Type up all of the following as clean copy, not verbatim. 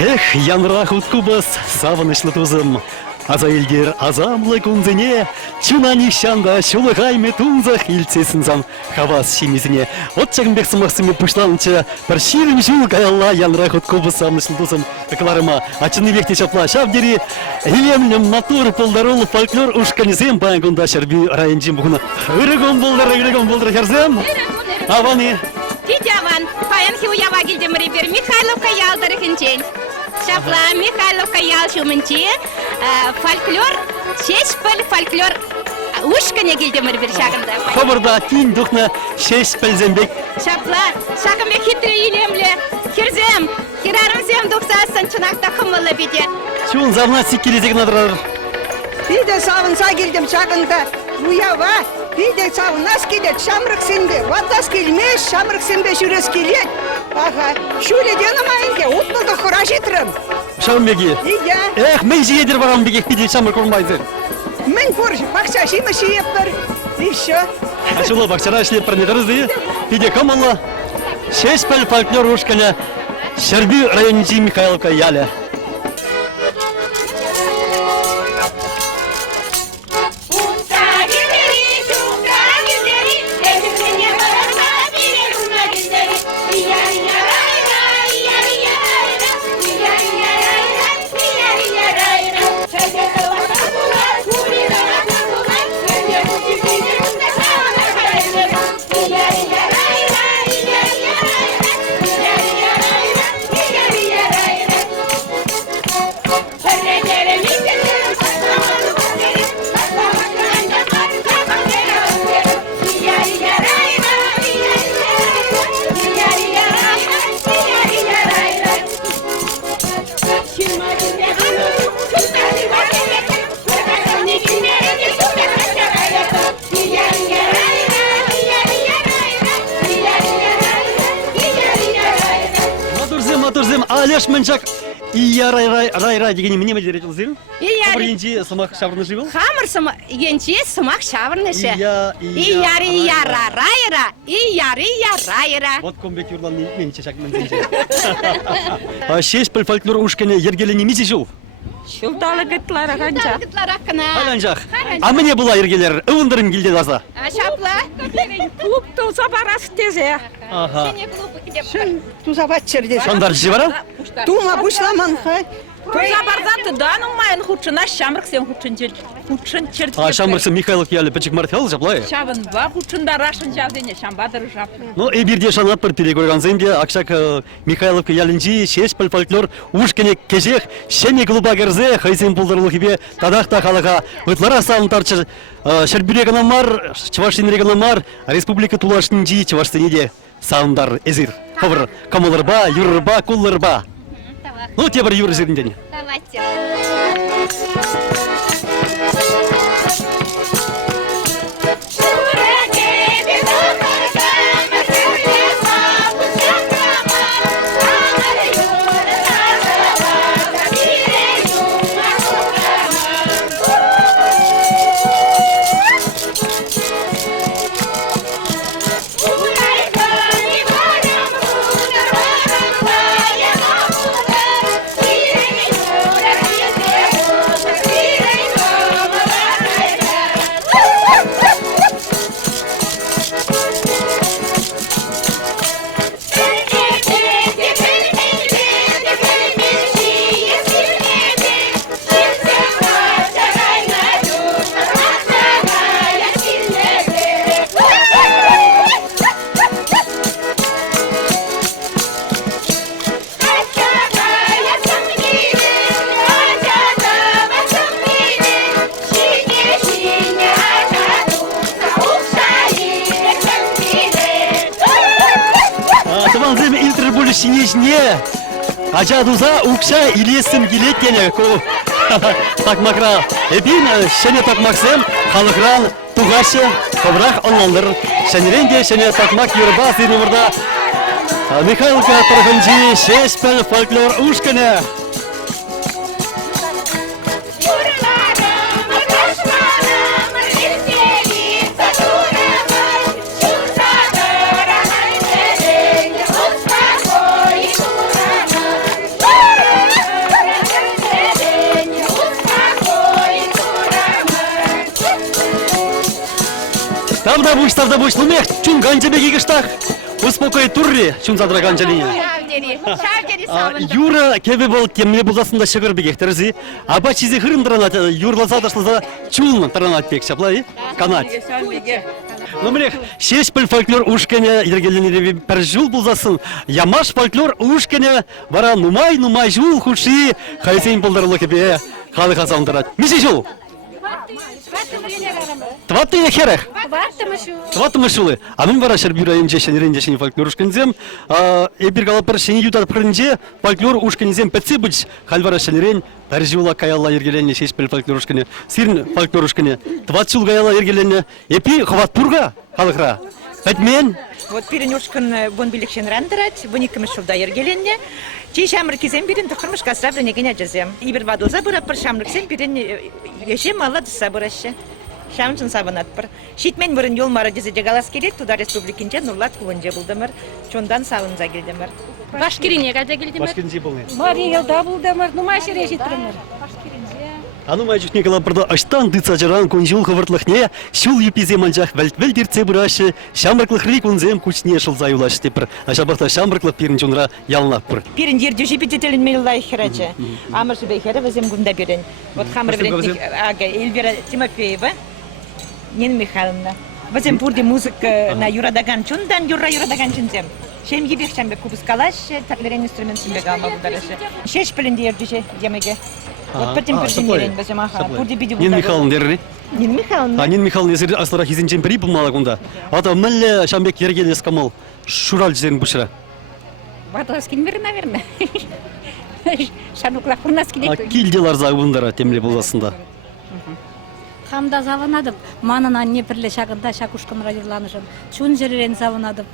Эх, Янра хуткупăс, савнышлы тусăм. Азаилдер азамлы кунзыне, чуна нищанда шулы хайме тунзах илцесінзам хавас шимизіне. От чагынбек сымақсыме пушланчы, бір ширим жул каялла Янра хуткупăс савнышлы тусăм экларыма. Ачыны векте шапла шавдери, илемлем натур полдарул фольклор ушканезем баянгунда Ҫェрпүү районжим бұғына. Үрігім болдыр херзем. Аваны. Тидяван, паян хиуява гильдемри бер Михайловка ялдарыхынчен. Шапла Михайловка ялшумынче, фольклор, Ҫェрпүү фольклор ушкане гильдемри бер шагында. Хабарда тин духна Ҫェрпүү зембек. Шапла, шагыме хитры илемле, хирзем, хирарымзем духсасын чынакта хымылы биде. Чун замна сиккелезек надырар. Биде савынса келдім шағында, уява, биде савынас келет, шамрық сенбе, ватас келмес, шамрық сенбе жүрес келет. Аға, шөледен амайынке, ұтмылды құра жетірім. Шамбеги. Иде. Эх, мен жиедер барам бегек биде шамрық ұрмайзыр. Мен көр, бақша шимы шиеп бір, еще. Ашулы бақшара шлеп пірнедірізді, биде камалла, Ҫェрпүү фольклор ушкане, Ҫェрпүү районжи Михайловка яле. Матурзем, алеш менчак рай дегені міне ме деретіл зерін? Хамыр енче сымақ шавырны живыл? Хамыр енче сымақ шавырны ше. Вот комбек юрлан менче шак менче. Ҫェрпүү фольклор ушкане ергелі немесе жыл? Шылдалы гытлары ғанжақ. Аланжақ. А міне бұла ергелер, ұвындырын келден аза? Шапла. Клуб туса барасы тезе. Шын тузабат черде. Сондар жи барам? Тума бұшламан қай. Туза барзаты даның майын худшына шамрық сен худшын черт. Шамрықсы Михайлов ялы пәчік мартел жаплай? Шабын ба худшында рашын жавдене, шамбадыр жап. Ну, бірде шанат бір перегорған земде, ақшак Михайловка ялынжи, Ҫェрпүү фольклор ушкане кежех, шеме клуба керзе, хайзен пулдырлы хибе, тадақта қалыға, ұтлара сауын тарчы, Ҫェрпүү регономар, Чувашин регономар, республика тулашынжи, Чувашстынеде сауындар ezir. Хабыр, камылырба, юрырба, куллырба. Ну, те бір юр жерінден. Давайте. Синежне, ажадуза укша илесім келет дене ко такмакра. Эпин шене такмаксем халықран туғашы коврақ онландыр. Шенеренде шене такмак юрба сирнымырда Михайловка тарханжи Ҫェрпүү фольклор ушкане. Тавда буш, лумех, чун ганчабеги кыштах. Успокой турри, чун задра ганчалине. Шавдери савнă. Юра кебе бол темне буласында шыгыр бегек терзи. Аба чизи хырындырана юрласа дашласа чун таранат пек шаплай. Канат. Лумех, шешпил фольклор ушкене иргелене пер жул булзасын. Ямаш фольклор ушкене бара нумай жул хуши. Хайсен булдырлы кебе. Халы хасандырат. Миси жул. Тваты ехерех. Тваты мышулы. А мен бара Ҫェрпүү районче фольклор ушкензем. Эпир галапер шени ютар пырынче фольклор ушкензем петсе быч. Хальвара шенерен пер жула каялла ергеленне шешпел фольклор ушкене. Сирн фольклор ушкене. Тват жул каялла ергеленне. Эпи хват пурга халыхра. Петмен. Вот перенюшкан бон билекшен рандырать, вуникым шулда ергеленне. Чи шамрыкизем бирин тохырмыш касравда негене жазем. Ибир вадоза бырап бір шамрыксем бирин еше маладыса быраща. Шамчын сабынат бір. Шитмен бұрын ел мара дезе галас керек, туда республикинче Нурлат кувынже булдымыр. Чондан савынза келдімір. Башкирине када келдимир? Башкиринче болне. Мари елда булдымыр, нумай шере житримир. Ану мальчик Николай Брда аштан дыца жаран конжул хавыртлыхне, шул юпизе манжах вельдирце бураши, шамрыклых рикунзем кучне шыл заюлаш тепер. Ашабахта шамрыклых пиринчунра ялнап пыр. Пирин дирдю жипетителин меллай хераче. Амыр жибейхере вазем гунда бирин. Вот хамыр вредник ага Эльвира Тимофеева, Нина Михайловна. Вазем пурди музыка на Юрадаган чундан Юрадаган чунзем. Шем ебех чамбе кубус калаш, таклерен инструмент симбе галма бударышы. Шеш пилин дирдюше демеге. Вот потом персинерен вазем аха. Пурди биди Нина Михайловна дерри. Нина Михайловна. Нина Михайловна езер аслара хизинчен пири пумала кунда. Ата мэлле шамбек ергелес камал. Шурал жезен бушра. Ватаскин мир, наверное. Шануклах урнаски дейт. Килделар загундара темле боласында. Хамда заванадым. Манына не пирле шагында шакушкын радиоланышым. Чун жеререн заванадым.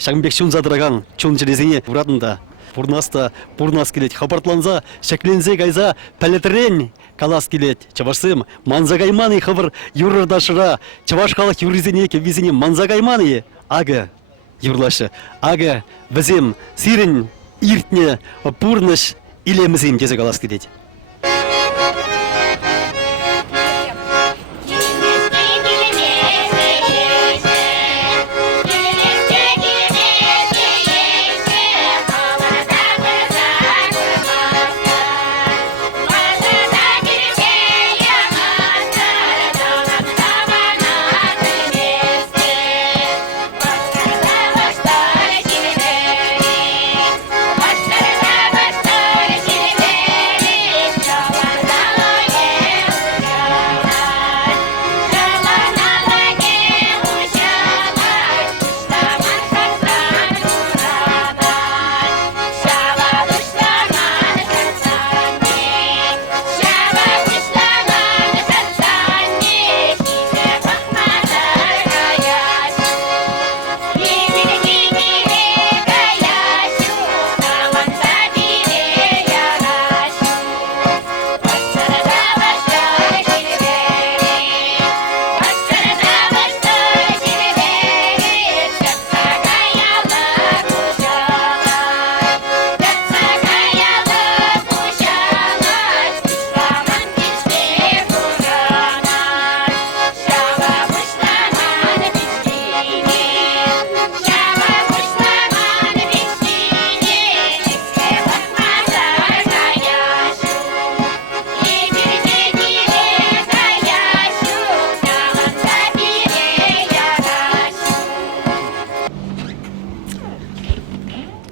Шамбек чун задыраган чун жерезине буратында. Пурнас келет, хабартланза, шеклензе гайза, пәлетерен калас келет. Чавашсым, манзагайманы хабар юрдашыра, чаваш халық юризине кевизине манзагайманы. Ага, юрлашы, ага, бізем сирен иртне пурныш илемізем дезе калас келет.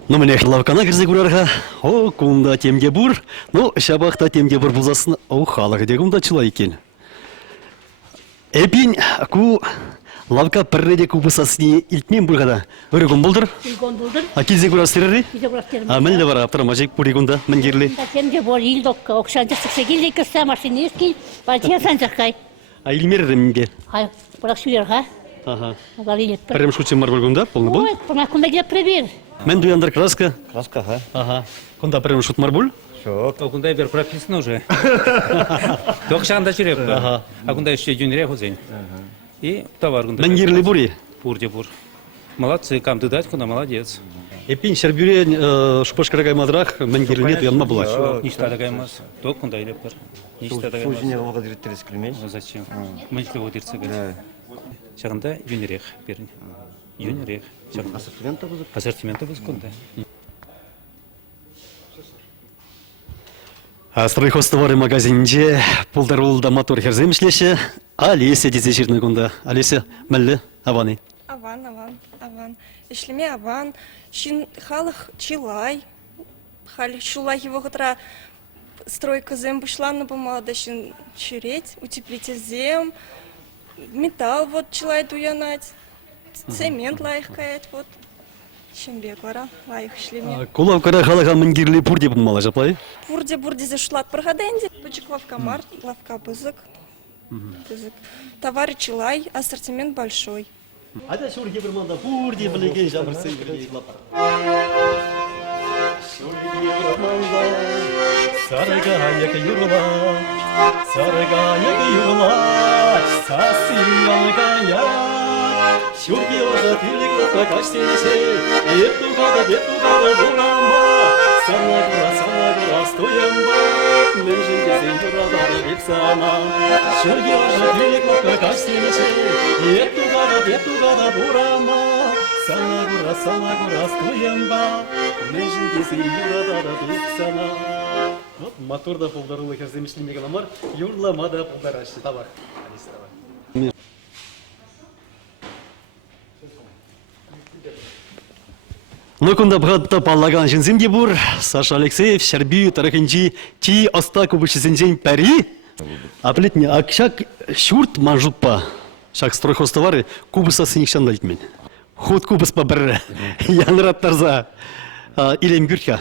Ну, мне лавкана кірзе көрарға, о, кунда темге бұр, ну, шабақта темге бұр бұлзасын, о, халық де кунда чылай екен. Эпин, ку лавка пірреде кубысасыне илтмен бұрғада, өрігін бұлдыр? Илгон булдыр. А кезе көрастырыры? Бизе көрастырмыз. А, мәлі бар, аптырма жек бұрығында, мен керлі. Темге бор илдок окшан жастықса келдей кірсе машина ескей, балтия санжаққай. А, илмерірі менге? Хай, бірақ шүлерға. Ага. Олар илет бір. Прям шутчен бар бұрғында, полны бұл? Ой, бұна күнда келіп пробер. Мен дуяндар краска. Краска, ага. Ага. Кунда прям шут марбуль? Кунда бер прописано уже. Только шанда жүрек. А кунда еще дюнерек узень. И товар кунда. Мен керлі бұр? Пурде бур. Молодцы, камды дать, кунда молодец. Эпин Ҫェрпүре шупашкарагай мадырақ, мен керлі нет уянма бұла. Ништа дагаймас. Ток кунда илеп бар. Ништа Сужине дагаймас. оға директорис келмей. Зачем? Мынчлы одирцы говорит. Шагында дюнерек берін. Дюнерек. Ассортимент табызып. Ассортименты біз кунда. Стройхозтовары магазинде пулдар улда мотор херзем ишлеше, Алеся дезе жирный кунда. Алеся, мәлі, аваны. Аван. Ишлеме аван. Шин халық чилай. Халі шулай его гытра стройка зем бұшланны бумалада шин чиреть, утеплитель зем, металл вот чилай дуянать, цемент лайық каять вот. Шимбек вара, лайық ишлеме. Кулавкара халаға мен керлі пұр деп мала жаплай? Пурде за шлат прогоденде, пачек лавка март, лавка бызык. Товары чилай, ассортимент большой. Ада шурги бір манда пұр деп білеген жабырсын бірге лапар. Шурги бір манда, сарыға екі юрла, сасыяға я. Шурги ожа тилік лапа каштенеше, еттуғада бұрама, сана күра стоянба, мен жынкесе юрада деп сана. Шурги ожа тилік лапа каштенеше, еттуғада бұрама, сана күра стоянба, мен жынкесе юрада деп сана. Моторда пулдарулы херземішлемеген амар, юрламада пулдар ашты табар. Ну, кунда бғатта паллаган жынзем де бұр, Саша Алексеев, Ҫェрпүү, тарахынчи, ти оста кубышысынчен пәрі. Аплетне, акшак шурт манжуппа, шак стройхозтовары кубыса сынекшан дальтмен. Хуткупăс па бір, Янра тарза, илем гүртка.